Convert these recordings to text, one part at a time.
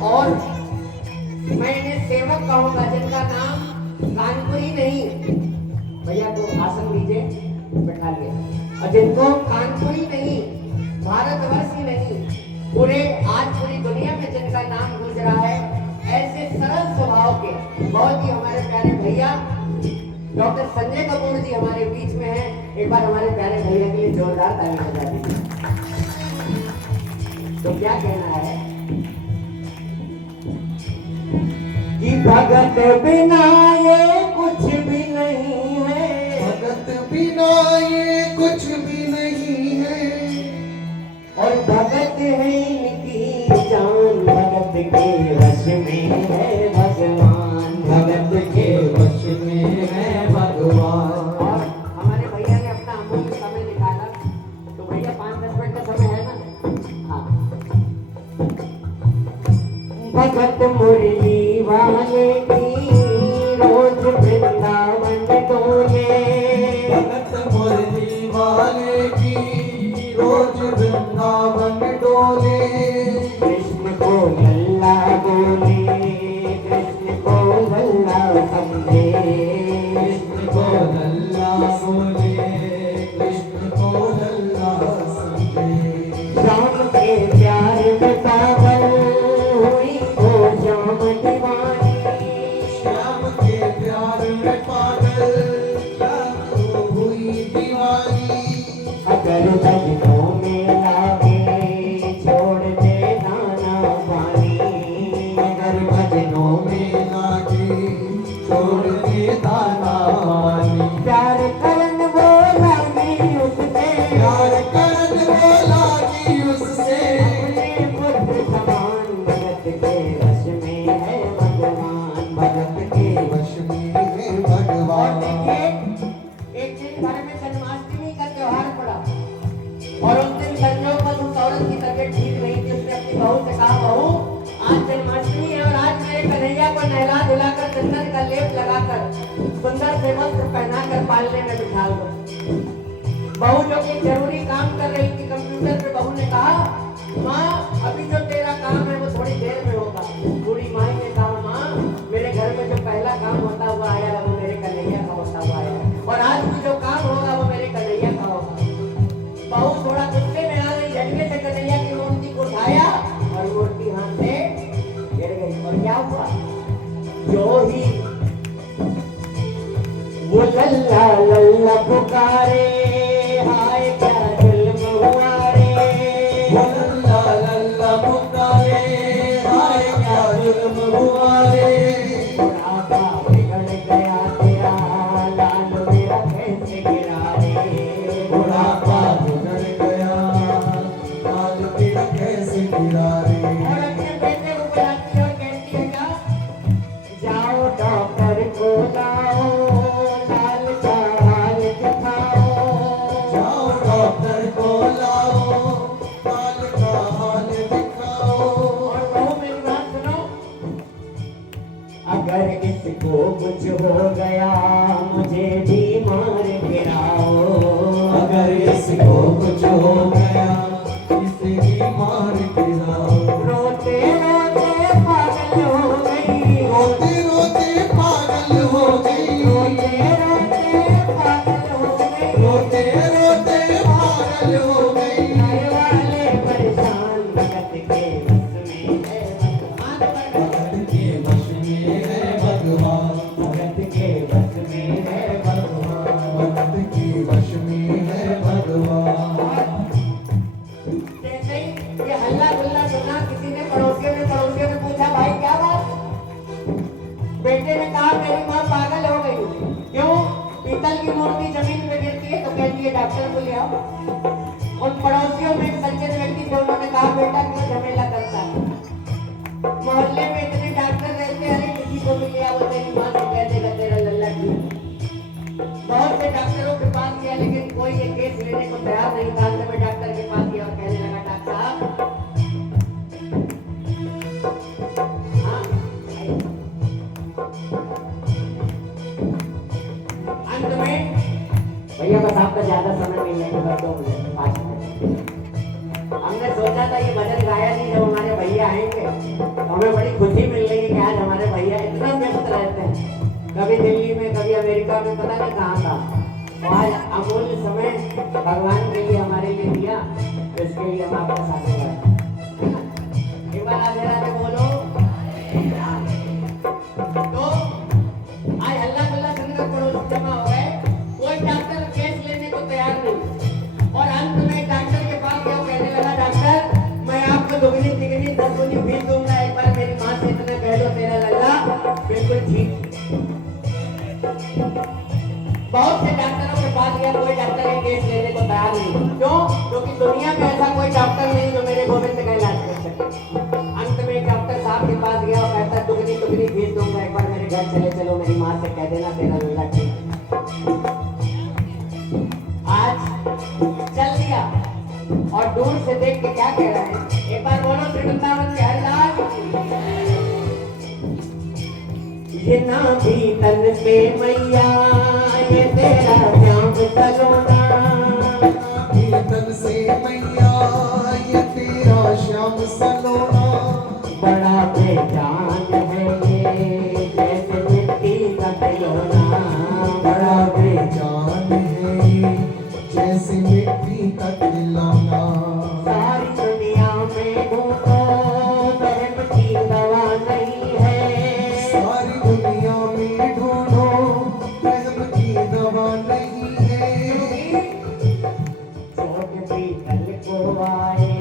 और मैं इन्हें सेवक कहूंगा जिनका नाम कानपुरी नहीं, भैया को आसन दीजिए, बैठा लिए, और जिनको कानपुरी नहीं, भारतवर्ष ही नहीं, पूरे आज पूरी दुनिया में जिनका नाम गूंज रहा है, ऐसे सरल स्वभाव के बहुत ही हमारे प्यारे भैया डॉक्टर संजय कपूर जी हमारे बीच में हैं। एक बार हमारे प्यारे भैया के लिए जोरदार ताली बजा दीजिए। तो क्या कहना है कि भगत बिना ये कुछ भी नहीं है, भगत बिना ये कुछ भी नहीं है, और भगत है इनकी जान, भगत के वश में है भगवान, भगत के वश में है भगवान। और हमारे भैया ने अपना अमूल्य समय निकाला, तो भैया 5-10 मिनट का समय है ना। हाँ, भगत मुरली वाले की रोज वृंदावन डोले, भगत मुरली वाले की रोज वृंदावन डोले, कृष्ण को लल्ला बोले, कृष्ण को लल्ला समझे, कृष्ण को लल्ला बोले, कृष्ण को लल्ला समझे। श्याम के प्यार में पागल हुई वो श्याम दीवानी, श्याम के प्यार में पागल क्या हुई दीवानी। अगर भजनों में लागे छोड़ दे दाना पानी, अगर भजनों में लागे छोड़ दे दाना पानी। प्यार करन वो लागे उससे, प्यार करन वो लागी उससे, अपने पुत्र समान, भगत के वश में है भगवान, भगत के वश में है और भगवान। देखिए एक दिन घर में जन्माष्टमी का त्योहार पड़ा, और उस दिन संजोगवश उस औरत की तबीयत ठीक नहीं थी। उसने अपनी बहू से कहा, बहू आज जन्माष्टमी है और आज मेरे कन्हैया को नहला धुलाकर चंदन का लेप लगाकर सुंदर से वस्त्र पहनाकर पालने में बिठा दो। बहू जो कि जरूरी काम कर रही थी कंप्यूटर पे, बहू ने कहा, माँ अभी जो तेरा काम है वो थोड़ी देर में होगा। बूढ़ी माई ने कहा, माँ मेरे घर में जो पहला काम होता हुआ आया है वो मेरे कन्हैया का होता हुआ आया है, और आज भी जो काम होगा वो मेरे कन्हैया का होगा। बहू थोड़ा गुस्से में आ गई, झटके से कन्हैया की मूर्ति को उठाया और मूर्ति हाथ से गिर गई। और क्या हुआ, जो ही वो लल्ला लल्ला पुकारे, हाय क्या जुल्म हुआ रे, वो लल्ला लल्ला पुकारे, हाय क्या जुल्म हुआ रे। बुढ़ापा बिगड़ गया तेरा, लाल मेरा कैसे गिरा रे, बुढ़ापा बिगड़ गया, लाल तेरा कैसे गिरा रे। और अपने बेटे को बुलाती है और कहती है क्या, जाओ डॉक्टर को लाओ, लाल का हाल दिखाओ, जाओ डॉक्टर को लाओ, लाल का हाल दिखाओ। और बहू मेरी बात सुनो, अगर इसको कुछ हो गया मुझे भी मार गिराओ, अगर इसको कुछ हो गया इसे ही मार गिराओ। रोते रोते पागल हो गई, रोते रोते पागल हो गई, रोते रोते पागल हो गई, रोते रोते पागल हो गई। घर वाले परेशान, भगत के वश में है भगवान, भगत के वश में है भगवान, भगत के वश में है भगवान। भगत के वश में है भगवान। जैसे ही ये हल्ला गुल्ला सुना, किसी ने पड़ोसियों ने पूछा, भाई क्या बात। बेटे ने कहा, मेरी माँ पागल हो गई। क्यों? पीतल की मूर्ति जमीन पे गिरती है तो कहती है डॉक्टर को ले आओ। उन पड़ोसियों में एक सज्जन व्यक्ति थे, उन्होंने कहा, बेटा क्यों झमेला करता है, मोहल्ले में इतने डॉक्टर रहते हैं, अरे किसी को भी ले आओ, तेरी माँ को कह देगा तेरा लल्ला ठीक। बहुत से डॉक्टरों के पास गया लेकिन कोई ये केस लेने को तैयार नहीं था। अंत में डॉक्टर के पास गया और कहने लगा, डॉक्टर साहब, हाँ, अंत में भैया बस आपका ज्यादा समय नहीं है, बस 2 मिनट 5 मिनट। हमने सोचा था ये भजन गाया नहीं, जब हमारे भैया आएंगे तो हमें हमारे भैया इतना व्यस्त रहते हैं, कभी दिल्ली में कभी अमेरिका में, पता नहीं कहाँ था। आज अमूल्य समय भगवान के लिए हमारे लिए दिया, तो इसके लिए हम आपका साधुवाद। एक बार राधे राधे बोलो। तो आज हल्ला गुल्ला सुनकर पड़ोस जमा हो गए, कोई डॉक्टर केस लेने को तैयार नहीं, और अंत में डॉक्टर के पास गया, कहने लगा डॉक्टर मैं आपको दुगनी तिगनी 10 गुनी फीस दूंगा, एक बार मेरी माँ से इतना कह दो तेरा लल्ला बिल्कुल ठीक। बहुत से डॉक्टरों के पास गया, कोई डॉक्टर के केस लेने को तैयार नहीं। क्यों? क्योंकि दुनिया में ऐसा कोई डॉक्टर नहीं जो मेरे गोविंद का इलाज कर सके। अंत में एक डॉक्टर साहब के पास गया और कहता दुगनी तुगनी फीस दूंगा, एक बार मेरे घर चले चलो, मेरी माँ से कह देना तेरा लल्ला ठीक। आज चल दिया और दूर से देख के क्या कह रहे हैं, एक बार बोलो श्री वृंदावन के हरिलाल। ये ना भी तन पे मैया ये तेरा श्याम सलोना, तन से मैया ये तेरा श्याम सलोना, बड़ा बेजान है ये जैसे मिट्टी का खिलौना, बड़ा बेजान है ये जैसे मिट्टी का खिलौना। सारी दुनिया में ढूंढो धर्म की दवा नहीं है, सारी दुनिया में ढूंढो रहम की दवा नहीं है। चोट भी कल को आए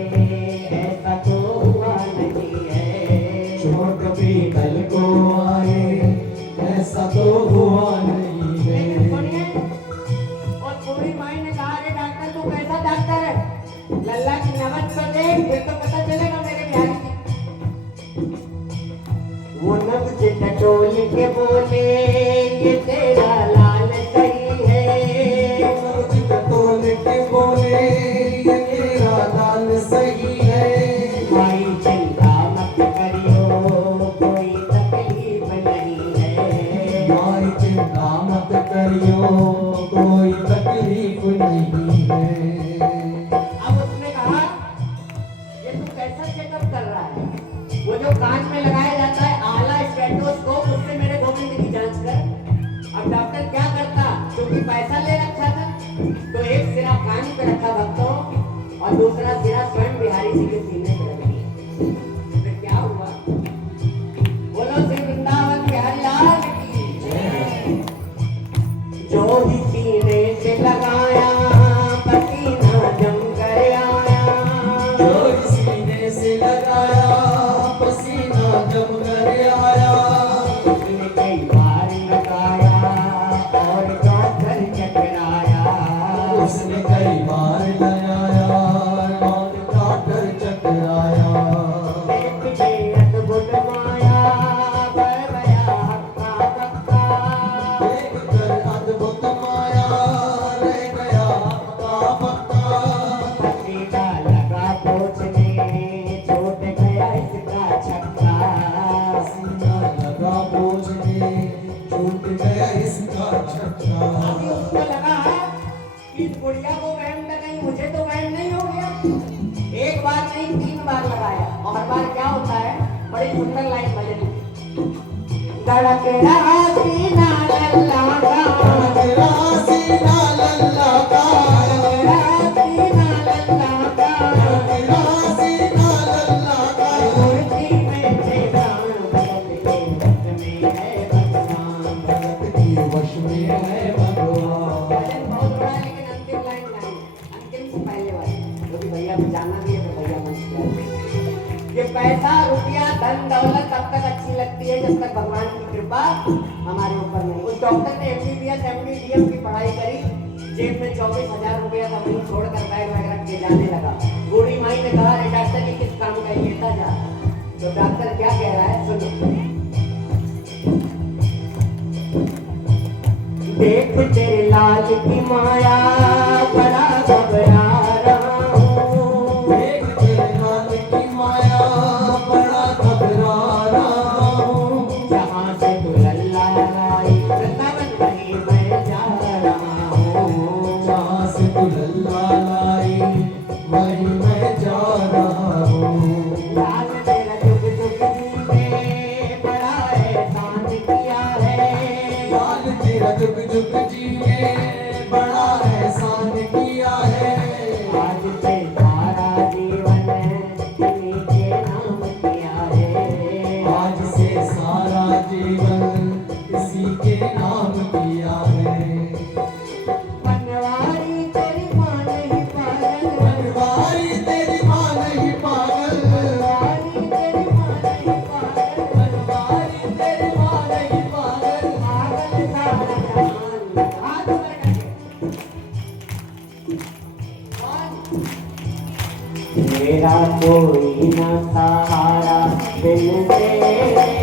ऐसा तो हुआ नहीं है, चोट भी कल को आए ऐसा तो हुआ नहीं है। लेकिन सुनिए, और पूरी माई ने कहा रे डॉक्टर तू कैसा डॉक्टर है, लल्ला की नमक तो देख फिर तो पता चलेगा मेरे बिहारी की। वो नब्ज टटोल के बोले ये तेरा लाल सही है, तोल के बोले ये तेरा लाल सही है। माई चिंता मत करियो कोई तकलीफ नहीं है, माई चिंता मत करियो कोई तकलीफ नहीं है। अब उसने कहा ये तू कैसा चेकअप कर रहा है, वो जो कान में लगाया जाता है आला स्टेथोस्कोप, उससे मेरे गोविंद की जांच कर। अब डॉक्टर क्या करता, क्योंकि पैसा ले रखा था, तो एक सिरा कान पे रखा भक्तों और दूसरा सिरा स्वयं बिहारी जी के सीने पे रख दिया। फिर क्या हुआ, बोलो श्री वृंदावन बिहारी लाल की जय। जो भी सीने से लगाया पसीना जम कर आया, जो सीने से लगाया पसीना जम कर आया, उसने कई बार लगाया और डॉक्टर चकराया, उसने कई बार लगाया और डॉक्टर चकराया। देख के अद्भुत माया बढ़ गया हक्का बक्का, देख कर अद्भुत माया रह गया हक्का बक्का। पसीना लगा पोछने छूट गया इसका छक्का, पसीना लगा पोंछने छूट गया इसका छक्का। अभी उसको लगा कि इस गुड़िया को वहम था, नहीं मुझे तो वहम नहीं हो गया। एक बार नहीं 3 बार लगाया, और हर बार क्या होता है, बड़ी सुंदर लाइन बजनी, धड़क रहा सीना लल्ला का, तेरा सीना लल्ला का, धड़क रहा सीना लल्ला का, तेरा सीना लल्ला का। मूर्ति में थे प्राण भगत के वश में है भगवान, भगत के वश में है भगवान। भजन बहुत बड़ा है, लेकिन अंतिम लाइन गाएं, अंतिम से पहले वाली, क्योंकि भैया को जाना भी है, तो भैया मंच पे आए। ये पैसा रुपया धन दौलत तब तक अच्छी लगती है जब तक भगवान की कृपा हमारे ऊपर नहीं। उस डॉक्टर ने MBBS MD DM की पढ़ाई करी, जेब में 24,000 रुपया था, वहीं छोड़कर बैग वैग रख के जाने लगा। बूढ़ी माई ने कहा रे डॉक्टर जी किस काम का लेता जा, तो डॉक्टर क्या कह रहा है सुनो, देख तेरे लाल की माया बड़ा घबरा रहा हूँ, देख तेरे लाल की माया बड़ा घबरा रहा हूँ। जहाँ से तू लल्ला लाई वृंदावन वहीं मैं जा रहा हूँ, जहाँ से तू लल्ला लाई वहीं मैं जा रहा हूँ। लाल तेरा जुग जुग जीवे बड़ा है कोई न सहारा बिन तेरे